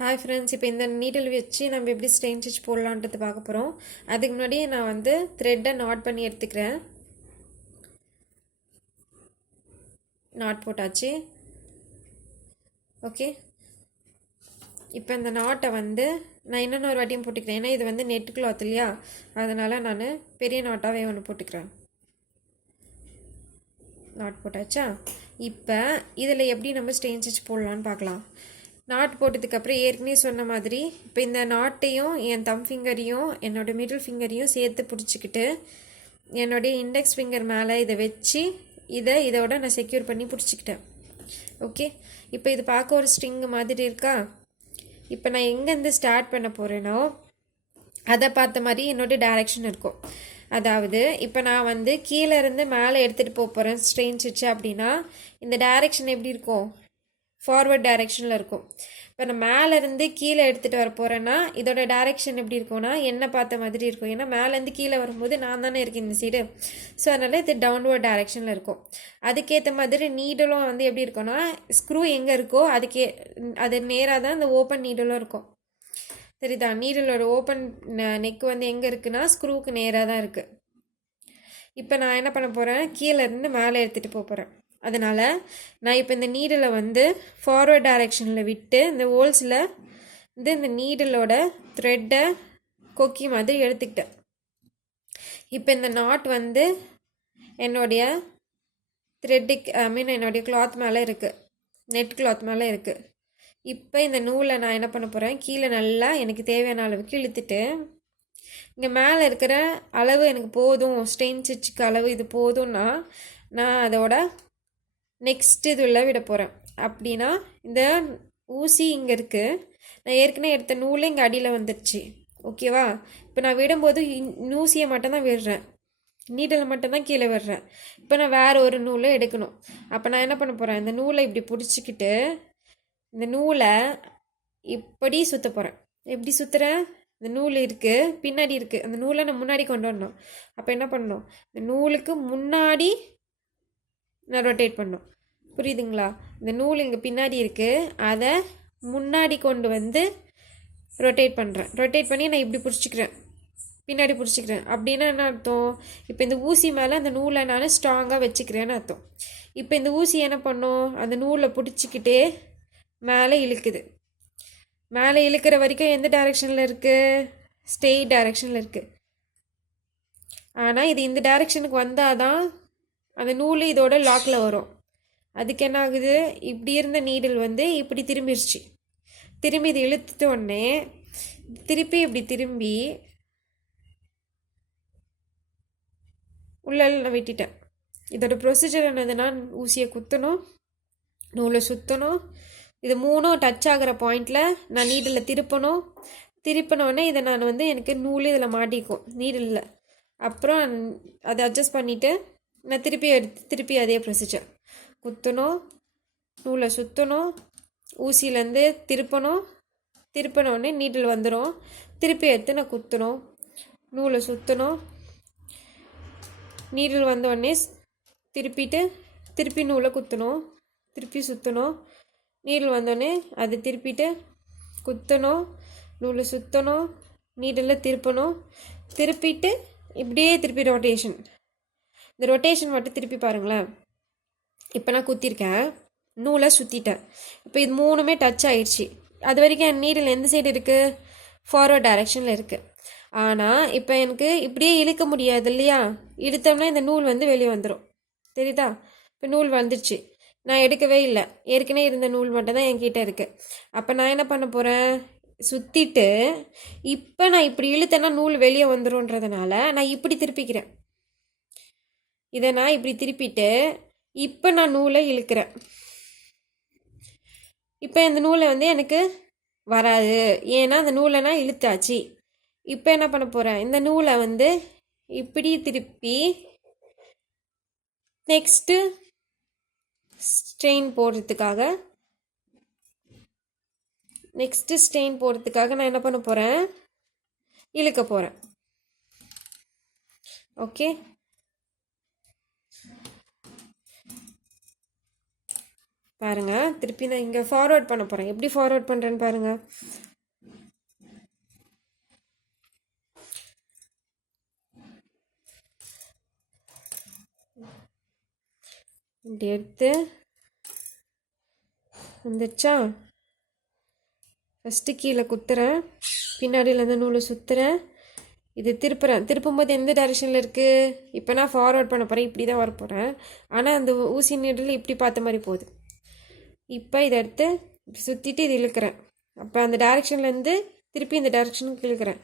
Hi friends, இப்போ இந்த needle வச்சு நம்ம எப்படி ஸ்டெயின் ஸ்டிச் போடலான்றது பார்க்க போகிறோம். அதுக்கு முன்னாடி நான் வந்து த்ரெட்டை நாட் பண்ணி எடுத்துக்கிறேன். நாட் போட்டாச்சு. ஓகே, இப்போ இந்த நாட்டை வந்து நான் இன்னொன்று வாட்டியும் போட்டுக்கிறேன். ஏன்னா இது வந்து நெட் கிளாத் இல்லையா, அதனால் நான் பெரிய நாட்டாகவே ஒன்று போட்டுக்கிறேன். நாட் போட்டாச்சா? இப்போ இதில் எப்படி நம்ம ஸ்டெயின் ஸ்டிச் போடலான்னு பார்க்கலாம். நாட் போட்டதுக்கப்புறம் ஏற்கனவே சொன்ன மாதிரி இப்போ இந்த நாட்டையும் என் தம் ஃபிங்கரையும் என்னோடய மிடில் ஃபிங்கரையும் சேர்த்து பிடிச்சிக்கிட்டு என்னுடைய இண்டெக்ஸ் ஃபிங்கர் மேலே இதை வச்சு இதோட நான் செக்யூர் பண்ணி பிடிச்சிக்கிட்டேன். ஓகே, இப்போ இது பார்க்க ஒரு ஸ்ட்ரிங் மாதிரி இருக்கா. இப்போ நான் எங்கேருந்து ஸ்டார்ட் பண்ண போகிறேனோ அதை பார்த்த மாதிரி என்னோடய டைரெக்ஷன் இருக்கும். அதாவது இப்போ நான் வந்து கீழே இருந்து மேலே எடுத்துகிட்டு போகிறேன் ஸ்ட்ரெயின் ஸ்டிச் அப்படின்னா இந்த டைரெக்ஷன் எப்படி இருக்கும்? ஃபார்வர்ட் டைரெக்ஷனில் இருக்கும். இப்போ நான் மேலேருந்து கீழே எடுத்துகிட்டு வர போகிறேன்னா இதோட டைரெக்ஷன் எப்படி இருக்கும்னா என்ன பார்த்த மாதிரி இருக்கும். ஏன்னா மேலேருந்து கீழே வரும்போது நான் தானே இருக்கேன் இந்த சைடு. ஸோ அதனால் இது டவுன்வர்ட் டைரெக்ஷனில் இருக்கும். அதுக்கேற்ற மாதிரி நீடலும் வந்து எப்படி இருக்கும்னா ஸ்க்ரூ எங்கே இருக்கோ அது நேராக தான் இந்த ஓப்பன் நீடலும் இருக்கும். சரிதா? நீடலோட ஓப்பன் நெக் வந்து எங்கே இருக்குன்னா ஸ்க்ரூவுக்கு நேராக தான் இருக்குது. இப்போ நான் என்ன பண்ண போகிறேன், கீழேருந்து மேலே எடுத்துகிட்டு போகிறேன். அதனால் நான் இப்போ இந்த நீடில் வந்து ஃபார்வர்ட் டைரெக்ஷனில் விட்டு இந்த ஹோல்ஸில் இந்த நீடலோட த்ரெட்டை கொக்கி மாதிரி எடுத்துக்கிட்டேன். இப்போ இந்த நாட் வந்து என்னுடைய த்ரெட்டுக்கு என்னுடைய கிளாத் மேலே இருக்குது, நெட் கிளாத் மேலே இருக்குது. இப்போ இந்த நூலை நான் என்ன பண்ண போகிறேன், கீழே நல்லா எனக்கு தேவையான அளவுக்கு இழுத்துட்டு இங்கே மேலே இருக்கிற அளவு எனக்கு போதும், ஸ்டெயின் ஸ்டிச்சுக்கு அளவு இது போதும்னா நான் அதோட நெக்ஸ்ட் இதில் விட போகிறேன். அப்படின்னா இந்த ஊசி இங்கே இருக்குது, நான் ஏற்கனவே எடுத்த நூல் இங்கே அடியில் வந்துடுச்சு. ஓகேவா? இப்போ நான் விடும்போது ஊசியை மட்டும்தான் விடுறேன், நீடலை மட்டும்தான் கீழே விடுறேன். இப்போ நான் வேறு ஒரு நூலை எடுக்கணும். அப்போ நான் என்ன பண்ண போகிறேன், இந்த நூலை இப்படி பிடிச்சிக்கிட்டு இந்த நூலை இப்படி சுற்ற போகிறேன். எப்படி சுற்றுறேன், இந்த நூல் இருக்குது பின்னாடி இருக்குது, அந்த நூலை நான் முன்னாடி கொண்டு வரணும். அப்போ என்ன பண்ணணும், இந்த நூலுக்கு முன்னாடி நான் ரொட்டேட் பண்ணணும். புரியுதுங்களா? இந்த நூல் இங்கே பின்னாடி இருக்குது, அதை முன்னாடி கொண்டு வந்து ரொட்டேட் பண்ணுறேன். ரொட்டேட் பண்ணி நான் இப்படி பிடிச்சிக்கிறேன், பின்னாடி பிடிச்சிக்கிறேன். அப்படின்னா என்ன அர்த்தம், இப்போ இந்த ஊசி மேலே அந்த நூலை நான் ஸ்ட்ராங்காக வச்சுக்கிறேன்னு அர்த்தம். இப்போ இந்த ஊசி என்ன பண்ணும், அந்த நூலை பிடிச்சிக்கிட்டே மேலே இழுக்குது. மேலே இழுக்கிற வரைக்கும் எந்த டைரெக்ஷனில் இருக்குது, ஸ்ட்ரெயிட் டைரெக்ஷனில் இருக்குது. ஆனால் இது இந்த டைரெக்ஷனுக்கு வந்தால் தான் அந்த நூல் இதோட லாக்கில் வரும். அதுக்கு என்ன ஆகுது, இப்படி இருந்த நீடில் வந்து இப்படி திரும்பிடுச்சு. திரும்பி இது இழுத்துட்டு உடனே திருப்பி இப்படி திரும்பி உள்ள நான் விட்டுட்டேன். இதோட ப்ரொசீஜர் என்னதுன்னா ஊசியை குத்தணும், நூலை சுற்றணும், இது மூணும் டச் ஆகிற பாயிண்டில் நான் நீடில் திருப்பினோடனே இதை நான் வந்து எனக்கு நூல் இதில் மாட்டிக்கும் நீடில். அப்புறம் அதை அட்ஜஸ்ட் பண்ணிவிட்டு நான் திருப்பி அதே ப்ரொசீஜர் குத்தணும், நூலை சுற்றணும், ஊசியிலேருந்து திருப்பினோடனே நீடில் வந்துடும். திருப்பி எடுத்து நான் குத்தணும், நூலை சுற்றணும், நீடில் வந்தோடனே திருப்பி நூலை குத்தணும், திருப்பி சுற்றணும், நீடில் வந்தோடனே அது திருப்பிட்டு குத்தணும், நூலை சுற்றணும், நீடில் திருப்பிட்டு இப்படியே திருப்பி ரொட்டேஷன். இந்த ரொட்டேஷன் மட்டும் திருப்பி பாருங்களேன். இப்போ நான் குத்திருக்கேன், நூலை சுற்றிட்டேன். இப்போ இது மூணுமே டச் ஆயிடுச்சு. அது வரைக்கும் என் நீடில் எந்த சைடு இருக்குது, ஃபார்வர்ட் டைரெக்ஷனில் இருக்குது. ஆனால் இப்போ எனக்கு இப்படியே இழுக்க முடியாது இல்லையா, இழுத்தோம்னா இந்த நூல் வந்து வெளியே வந்துடும். தெரியுதா? இப்போ நூல் வந்துடுச்சு, நான் எடுக்கவே இல்லை, ஏற்கனவே இருந்த நூல் மட்டும் தான் என்கிட்ட இருக்குது. அப்போ நான் என்ன பண்ண போகிறேன், சுற்றிட்டு இப்போ நான் இப்படி இழுத்தேன்னா நூல் வெளியே வந்துடும்ன்றதுனால நான் இப்படி திருப்பிக்கிறேன். இதை நான் இப்படி திருப்பிட்டு இப்போ நான் நூலை இழுக்கிறேன். இப்போ இந்த நூலை வந்து எனக்கு வராது, ஏன்னா அந்த நூலை நான் இழுத்தாச்சு. இப்போ என்ன பண்ண போகிறேன், இந்த நூலை வந்து இப்படி திருப்பி நெக்ஸ்ட்டு ஸ்ட்ரெயின் போடுறதுக்காக நான் என்ன பண்ண போகிறேன், இழுக்க போகிறேன். ஓகே, பாருங்கள், திருப்பி நான் இங்கே ஃபார்வர்ட் பண்ண போகிறேன். எப்படி ஃபார்வர்ட் பண்ணுறேன்னு பாருங்கள். இப்படி எடுத்து வந்துடுச்சா, ஃபஸ்ட்டு கீழே குத்துறேன், பின்னாடியில் அந்த நூலை சுற்றுறேன், இது திருப்புறேன். திருப்பும்போது எந்த டைரெக்ஷனில் இருக்குது? இப்போ நான் ஃபார்வர்ட் பண்ண போகிறேன், இப்படி தான் வர போகிறேன். ஆனால் அந்த ஊசி நீடில் இப்படி பார்த்த மாதிரி போகுது. இப்போ இதை எடுத்து சுற்றிட்டு இது இழுக்கிறேன். அப்போ அந்த டைரெக்ஷன்லேருந்து திருப்பி இந்த டைரெக்ஷனுக்கு இழுக்கிறேன்.